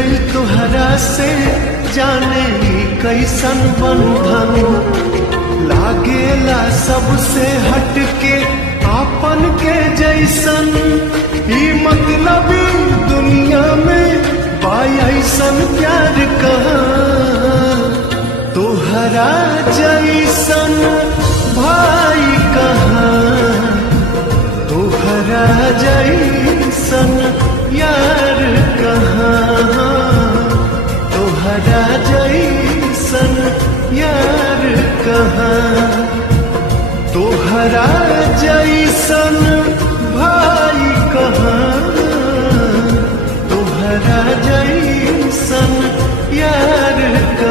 गई तुहरा से जाने कैसन बंधन, लागेला सबसे हटके आपन के जैसन। ई मतलबी दुनिया में ऐसन प्यार कहाँ, तोहरा जैसन भाई कहाँ, तोहरा जैसन यार कहाँ, तोहरा जैसन यार कहाँ, तोहरा जैसन भाई कहाँ, तोहरा जैसन यार कहाँ।